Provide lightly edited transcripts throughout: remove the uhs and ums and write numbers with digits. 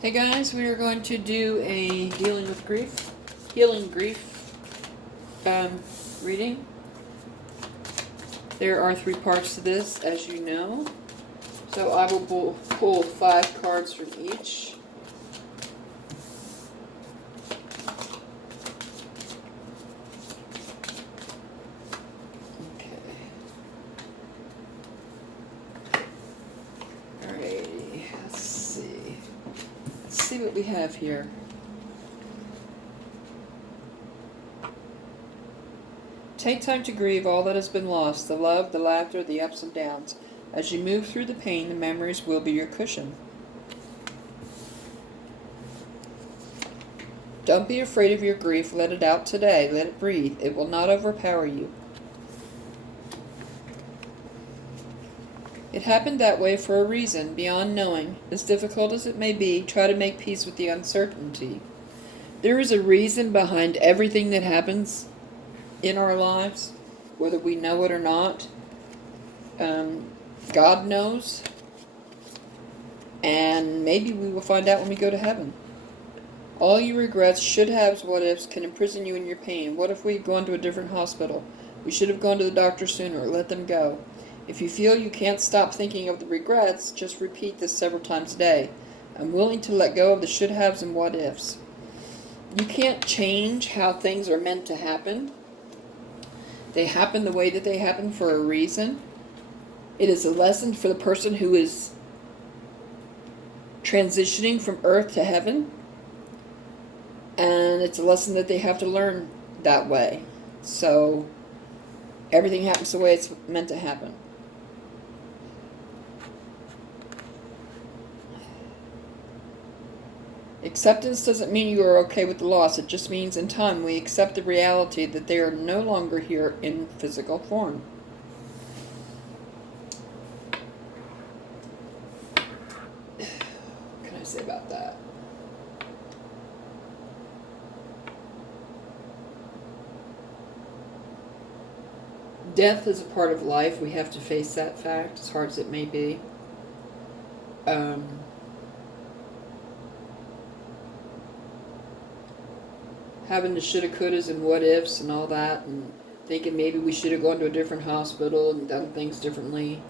Hey guys, we are going to do a healing grief reading. There are 3 parts to this, as you know. So I will pull 5 cards from each. Okay. Alrighty, let's see. Let's see what we have here. Take time to grieve all that has been lost, the love, the laughter, the ups and downs. As you move through the pain, the memories will be your cushion. Don't be afraid of your grief. Let it out today. Let it breathe. It will not overpower you. It happened that way for a reason, beyond knowing. As difficult as it may be, try to make peace with the uncertainty. There is a reason behind everything that happens in our lives, whether we know it or not. God knows, and maybe we will find out when we go to heaven. All your regrets, should-haves, what-ifs can imprison you in your pain. What if we had gone to a different hospital? We should have gone to the doctor sooner. Let them go. If you feel you can't stop thinking of the regrets, just repeat this several times a day. I'm willing to let go of the should-haves and what-ifs. You can't change how things are meant to happen. They happen the way that they happen for a reason. It is a lesson for the person who is transitioning from earth to heaven. And it's a lesson that they have to learn that way. So everything happens the way it's meant to happen. Acceptance doesn't mean you are okay with the loss. It just means in time we accept the reality that they are no longer here in physical form. What can I say about that? Death is a part of life. We have to face that fact, as hard as it may be. Having the shoulda, couldas, and what ifs and all that, and thinking maybe we should have gone to a different hospital and done things differently.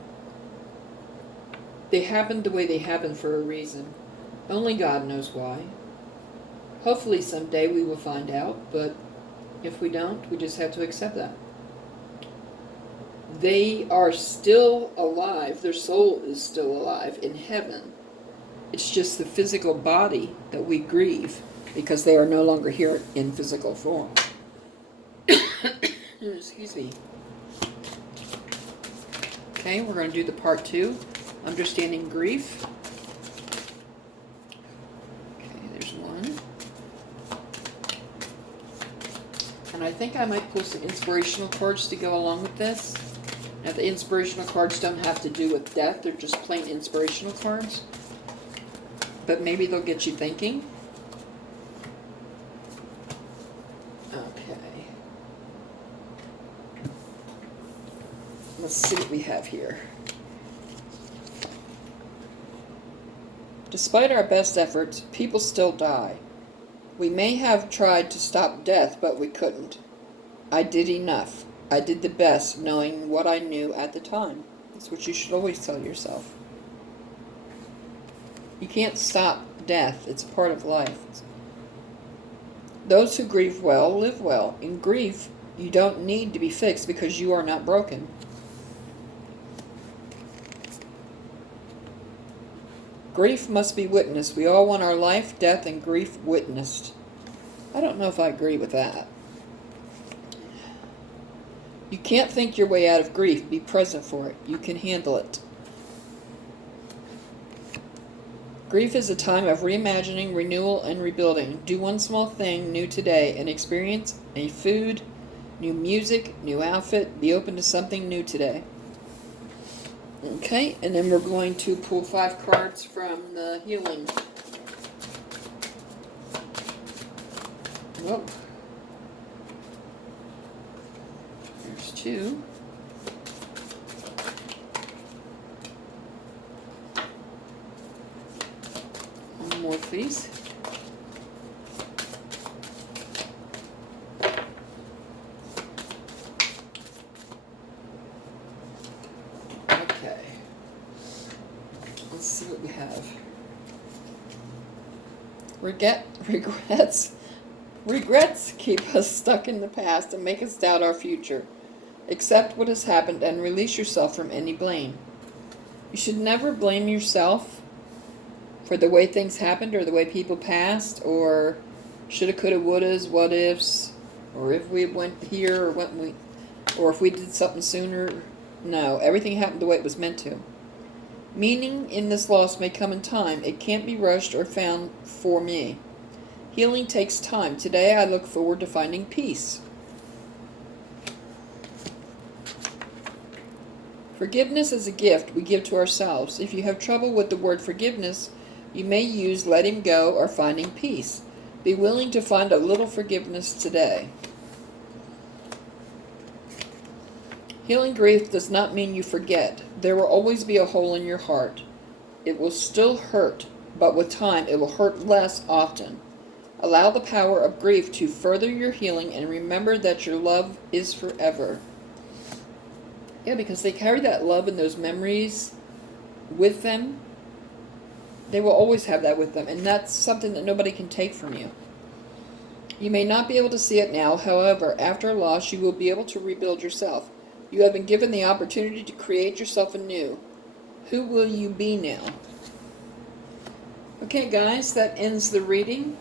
They happened the way they happened for a reason. Only God knows why. Hopefully someday we will find out, but if we don't, we just have to accept that. They are still alive. Their soul is still alive in heaven. It's just the physical body that we grieve because they are no longer here in physical form. Excuse me. Okay, we're going to do the part 2, understanding grief. Okay, there's one. And I think I might pull some inspirational cards to go along with this. Now, the inspirational cards don't have to do with death. They're just plain inspirational cards. But maybe they'll get you thinking. Okay. Let's see what we have here. Despite our best efforts, people still die. We may have tried to stop death, but we couldn't. I did enough. I did the best, knowing what I knew at the time. That's what you should always tell yourself. You can't stop death. It's a part of life. Those who grieve well live well. In grief, you don't need to be fixed because you are not broken. Grief must be witnessed. We all want our life, death, and grief witnessed. I don't know if I agree with that. You can't think your way out of grief. Be present for it. You can handle it. Grief is a time of reimagining, renewal, and rebuilding. Do one small thing new today and experience a food, new music, new outfit. Be open to something new today. Okay, and then we're going to pull 5 cards from the healing. Whoa. There's 2. more, please. Okay. Let's see what we have. Regrets keep us stuck in the past and make us doubt our future. Accept what has happened and release yourself from any blame. You should never blame yourself for the way things happened or the way people passed or shoulda, coulda, wouldas, what ifs, or if we went here or if we did something sooner. No, everything happened the way it was meant to. Meaning in this loss may come in time. It can't be rushed or found for me. Healing takes time. Today I look forward to finding peace. Forgiveness is a gift we give to ourselves. If you have trouble with the word forgiveness, you may use letting go or finding peace. Be willing to find a little forgiveness today. Healing grief does not mean you forget. There will always be a hole in your heart. It will still hurt, but with time it will hurt less often. Allow the power of grief to further your healing and remember that your love is forever. Yeah, because they carry that love and those memories with them. They will always have that with them, and that's something that nobody can take from you. You may not be able to see it now, however, after a loss you will be able to rebuild yourself. You have been given the opportunity to create yourself anew. Who will you be now? Okay, guys, that ends the reading.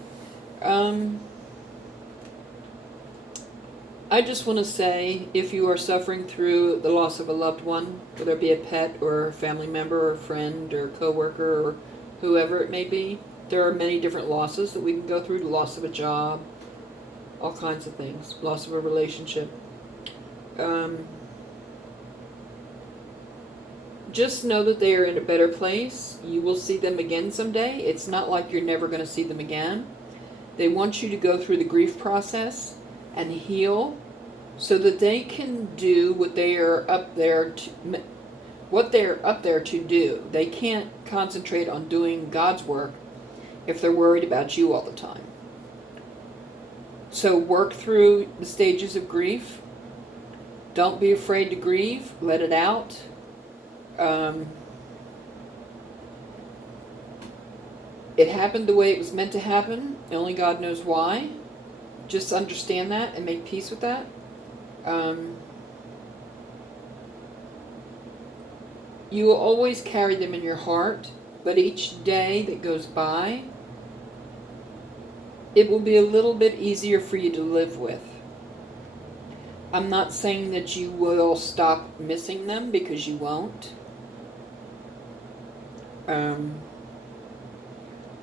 I just want to say, if you are suffering through the loss of a loved one, whether it be a pet or a family member or a friend or a coworker or whoever it may be, there are many different losses that we can go through. The loss of a job, all kinds of things, loss of a relationship. Just know that they are in a better place. You will see them again someday. It's not like you're never going to see them again. They want you to go through the grief process and heal so that they can do what they are up there to do. They can't concentrate on doing God's work if they're worried about you all the time. So work through the stages of grief. Don't be afraid to grieve. Let it out. It happened the way it was meant to happen. Only God knows why. Just understand that and make peace with that. You will always carry them in your heart, but each day that goes by, it will be a little bit easier for you to live with. I'm not saying that you will stop missing them, because you won't.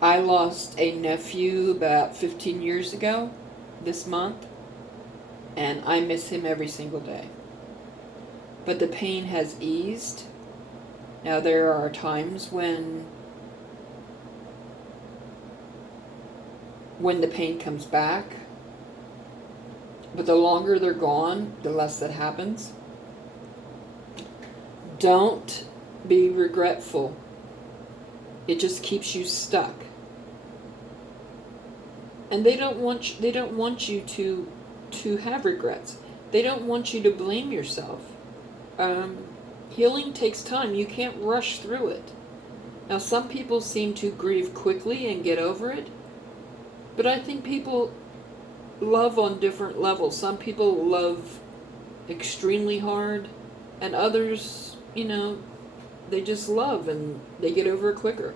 I lost a nephew about 15 years ago this month, and I miss him every single day. But the pain has eased. Now there are times when the pain comes back, but the longer they're gone, the less that happens. Don't be regretful. It just keeps you stuck. And they don't want you to have regrets. They don't want you to blame yourself. Healing takes time. You can't rush through it. Now, some people seem to grieve quickly and get over it, but I think people love on different levels. Some people love extremely hard, and others, they just love and they get over it quicker.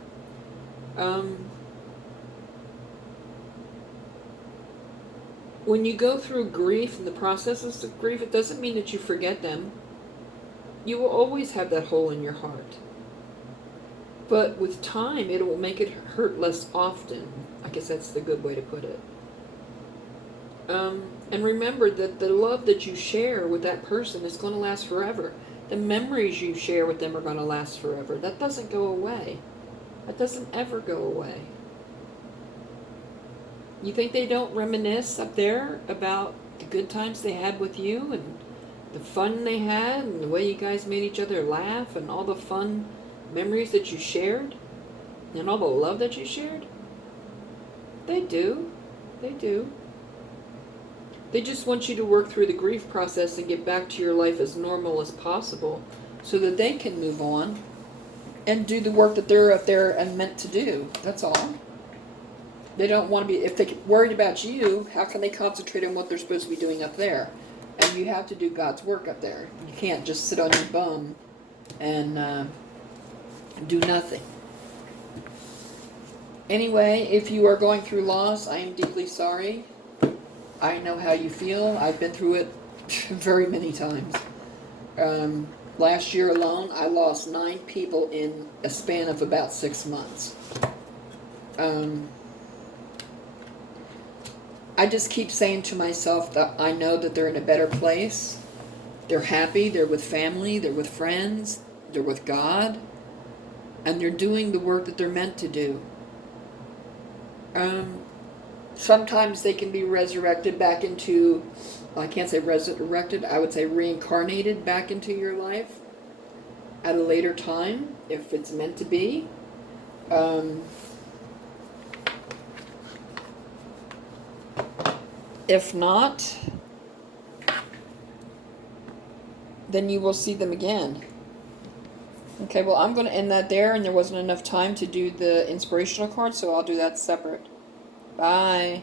When you go through grief and the processes of grief, it doesn't mean that you forget them. You will always have that hole in your heart. But with time, it will make it hurt less often. I guess that's the good way to put it. And remember that the love that you share with that person is going to last forever. The memories you share with them are going to last forever. That doesn't go away. That doesn't ever go away. You think they don't reminisce up there about the good times they had with you and the fun they had and the way you guys made each other laugh and all the fun memories that you shared and all the love that you shared? They do. They do. They just want you to work through the grief process and get back to your life as normal as possible so that they can move on and do the work that they're up there and meant to do. That's all. They don't want to be, if they're worried about you, how can they concentrate on what they're supposed to be doing up there? And you have to do God's work up there. You can't just sit on your bum and do nothing. Anyway, if you are going through loss, I am deeply sorry. I know how you feel. I've been through it very many times. Last year alone, I lost 9 people in a span of about 6 months. I just keep saying to myself that I know that they're in a better place. They're happy, they're with family, they're with friends, they're with God, and they're doing the work that they're meant to do. Sometimes they can be resurrected back into, well, I can't say resurrected, I would say reincarnated back into your life at a later time, if it's meant to be. If not, then you will see them again. Okay, well, I'm going to end that there, and there wasn't enough time to do the inspirational card, so I'll do that separate. Bye.